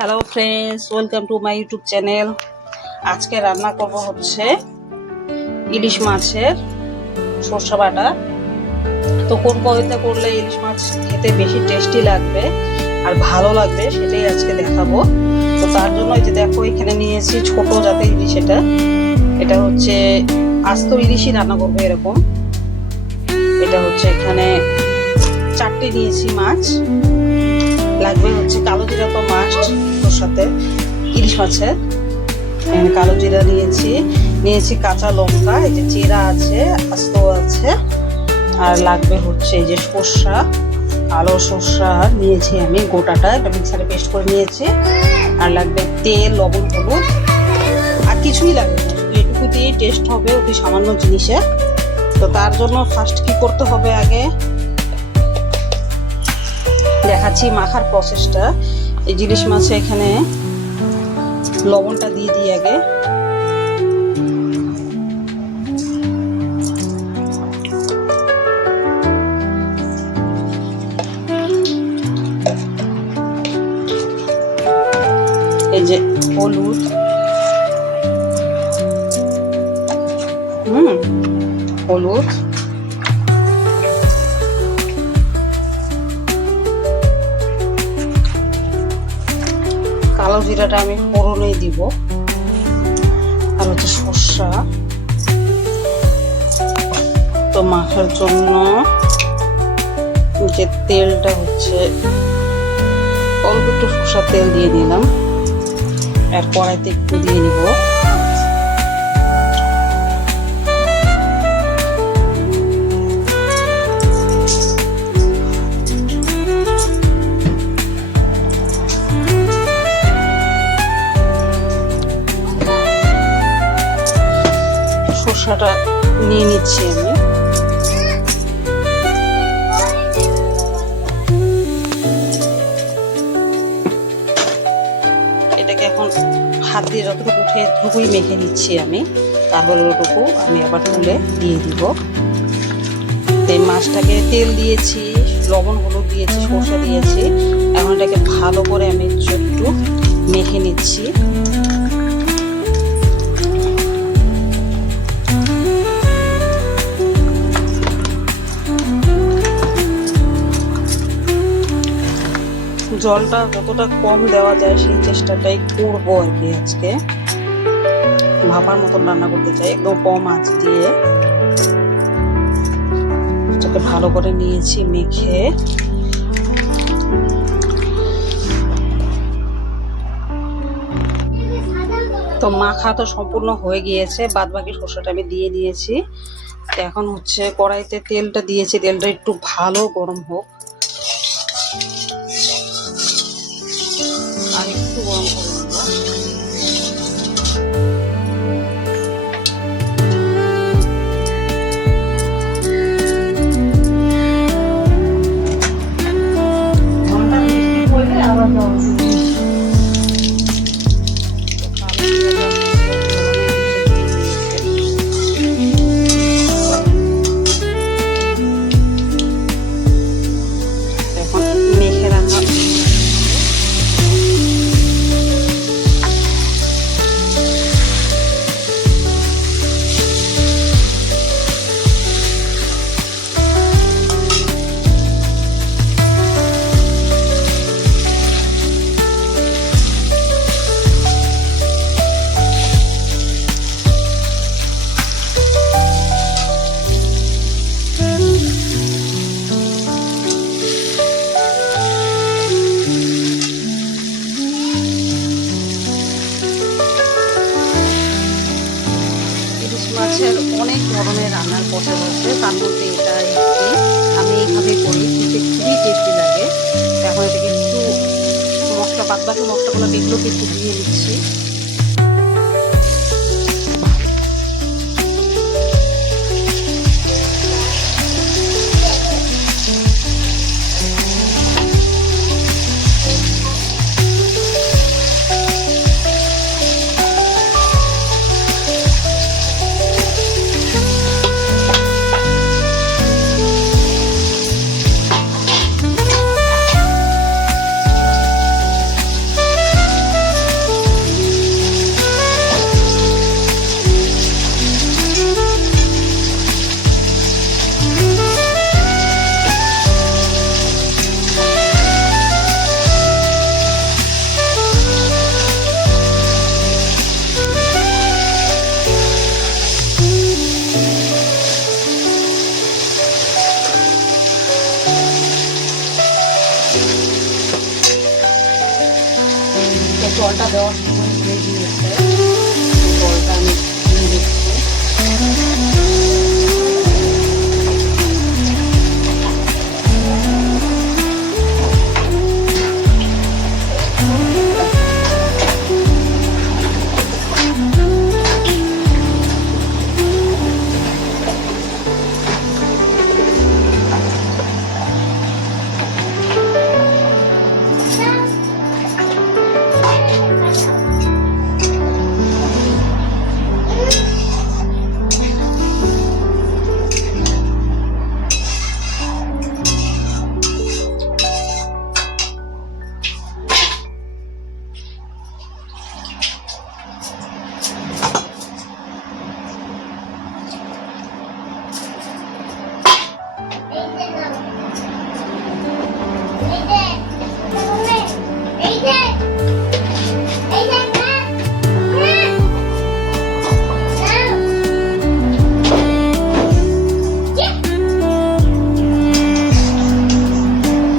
Hello friends welcome to my YouTube channel আজকে রান্না করব হচ্ছে ইলিশ মাছের সর্ষে বাটা। তো কোন পদ্ধতিতে করলে ইলিশ মাছ খেতে বেশি টেস্টি লাগবে আর ভালো লাগবে সেটাই আজকে দেখাবো। তো তার জন্য এই যে দেখো, এখানে নিয়েছি ছোট জাতের ইলিশ এটা। এটা হচ্ছে আস্ত ইলিশই রান্না করব এরকম। এটা হচ্ছে এখানে চারটে নিয়েছি মাছ। লাগবে হচ্ছে কালো জিরা তো মাস্ট ওর সাথে। ইলিশ মাছের। কালো জিরা নিয়েছি। নিয়েছি কাঁচা লঙ্কা, এই যে জিরা আছে, আস্ত আছে। আর লাগবে হচ্ছে এই যে সর্ষা, কালো সর্ষা নিয়েছি আমি গোটাটা, এটা মিক্সারে পেস্ট করে নিয়েছি। আর লাগবে তেল, লবণ, হলুদ। আর কিছুই লাগবে এটুকু দিয়ে টেস্ট হবে অতি সামান্য জিনিসে। তো তার জন্য ফার্স্ট কি করতে হবে আগে? দেখাচ্ছি মাখার প্রসেসটা। এই জিনিস মাছে এখানে লবণটা দিয়ে দিই আগে। এই যে হলুদ। হুম, হলুদ। কালো জিরাটা আমি ফোড়নেই দিব। আর হচ্ছে সর্ষা তো মাখার জন্য যে তেলটা হচ্ছে, অল্প একটু সর্ষার তেল দিয়ে নিলাম। আর কড়াইতে একটু দিয়ে নিব। নিচ্ছি আমি। এটাকে এখন হাত দিয়ে যতটুকু উঠে এতটুকুই মেখে নিচ্ছি আমি তারপরে ওটুকু আমি আবার তুলে দিয়ে দিব। এই মাছটাকে তেল দিয়েছি, লবণ হলুদ দিয়েছি, সর্ষে দিয়েছি। এখন এটাকে ভালো করে আমি একটু মেখে নিচ্ছি। জলটা যতটা কম দেওয়া যায় সেই চেষ্টাটাই করব আর কি আজকে। ভাপার মতন রান্না করতে চাই, একদম কম আঁচ দিয়ে। এটাকে ভালো করে নিয়েছি, মেখে। তো মাখা তো সম্পূর্ণ হয়ে গিয়েছে বাদ বাকি শসাটা আমি দিয়ে দিয়েছি। এখন হচ্ছে কড়াইতে তেলটা দিয়েছি, তেলটা একটু ভালো গরম হোক। এখন এটাকে একটু মশলা বাদ বাকি মশলাগুলো এগুলোকে একটু দিয়ে দিচ্ছি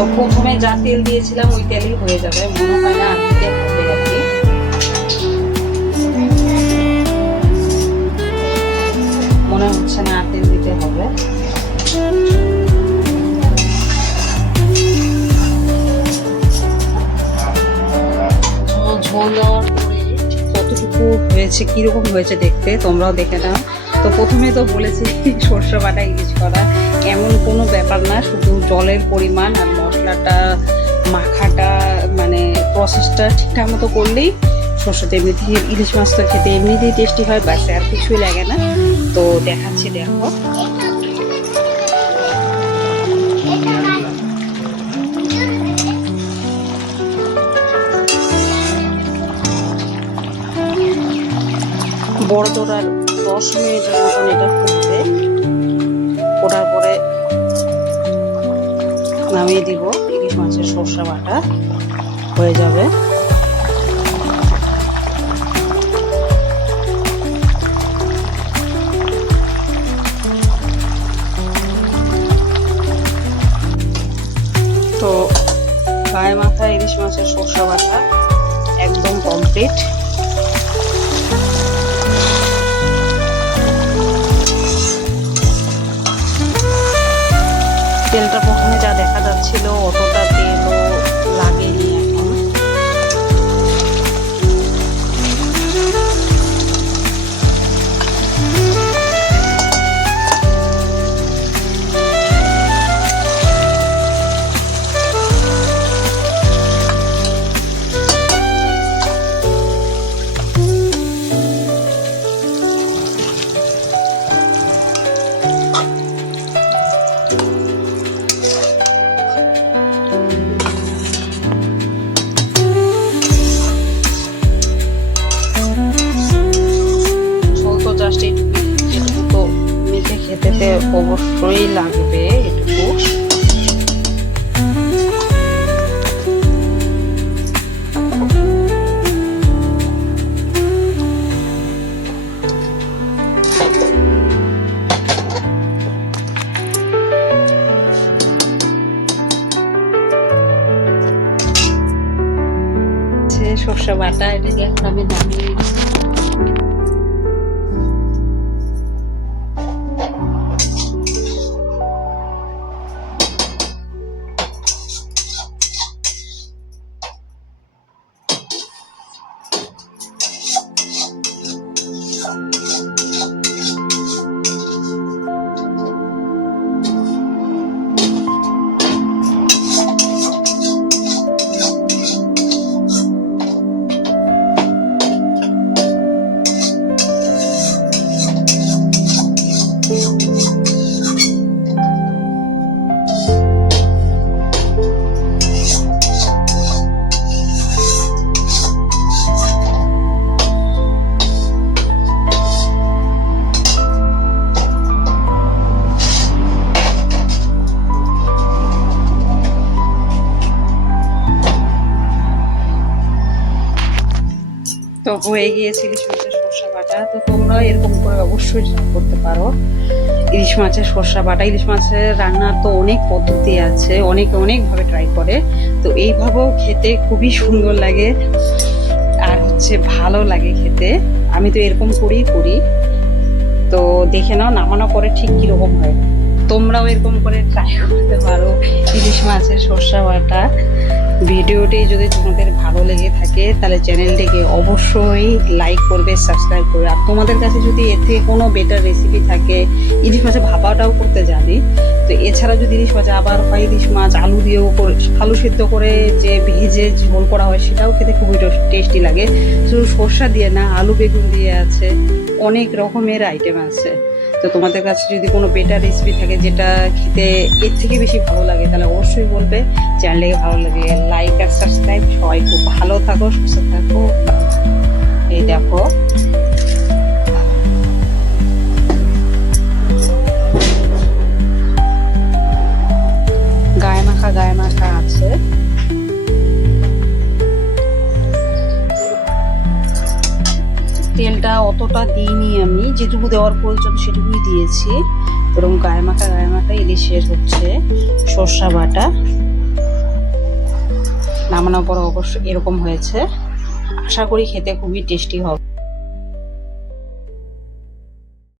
তো প্রথমে যা তেল দিয়েছিলাম, ওই তেলই হয়ে যাবে। মনে হয় না কি মনে হচ্ছে না তেল দিতে হবে। ঝোল ঝোল দেওয়ার পরে কতটুকু হয়েছে, কীরকম হয়েছে দেখতে, তোমরাও দেখে নাও। তো প্রথমে তো বলেছি, সর্ষে বাটা ইউজ করা। এমন কোনো ব্যাপার না, শুধু জলের পরিমাণ আর মশলাটা, মাখাটা মানে প্রসেসটা ঠিকঠাক মতো করলেই সর্ষেতে এমনিতে ইলিশ মাছ তো খেতে এমনিতেই টেস্টি হয়, ব্যাস, আর কিছুই লাগে না। তো দেখাচ্ছি, দেখো। বড় তোরার দশ মিনিটের মতন এটা নামিয়ে দিব ইলিশ মাছের সর্ষা বাটা হয়ে যাবে। দেখা যাচ্ছিল অতটা লাগবে এটুকু। সর্ষে বাটা এটাকে এখন আমি নামিয়ে তো হয়ে গিয়েছে ইলিশ মাছের সর্ষা বাটা। তো তোমরা এরকম করে অবশ্যই করতে পারো। ইলিশ মাছের সর্ষা বাটা। ইলিশ মাছের রান্নার তো অনেক পদ্ধতি আছে, অনেক, অনেকভাবে ট্রাই করে। তো এইভাবেও খেতে খুবই সুন্দর লাগে আর হচ্ছে ভালো লাগে খেতে। আমি তো এরকম করেই করি। তো দেখে নাও, নামানো পরে ঠিক কীরকম হয়। তোমরাও এরকম করে ট্রাই করতে পারো। ইলিশ মাছের সর্ষা বাটা। ভিডিওটি যদি তোমাদের ভালো লেগে থাকে, তাহলে চ্যানেলটিকে অবশ্যই লাইক করবে সাবস্ক্রাইব করবে। আর তোমাদের কাছে যদি এর থেকে কোনো বেটার রেসিপি থাকে, ইলিশ মাছের ভাপাটাও করতে জানি তো এছাড়া যদি ইলিশ মাছ আবার হয়, ইলিশ মাছ আলু দিয়েও করে, আলু সিদ্ধ করে যে ভেজে ঝোল করা হয়, সেটাও খেতে খুবই টেস্টি লাগে। শুধু সর্ষা দিয়ে না, আলু বেগুন দিয়ে আছে, অনেক রকমের আইটেম আছে। তো তোমাদের কাছে যদি কোনো বেটার রেসিপি থাকে যেটা খেতে এর থেকে বেশি ভালো লাগে, তাহলে অবশ্যই বলবে। চ্যানেলটাকে ভালো লাগে লাইক আর সাবস্ক্রাইব সবাই খুব ভালো থাকো, সুস্থ থাকো। এই দেখো। গায়ে মাখা গায়ে মাখা আছে। তেলটা অতটা দিইনি আমি। যেটুকু দেওয়ার প্রয়োজন সেটুকুই দিয়েছি। এরকম গায়ে মাখা গায়ে মাখা ইলিশের হচ্ছে সর্ষা বাটা। নামানোর পর অবশ্য এরকম হয়েছে। আশা করি খেতে খুবই টেস্টি হবে।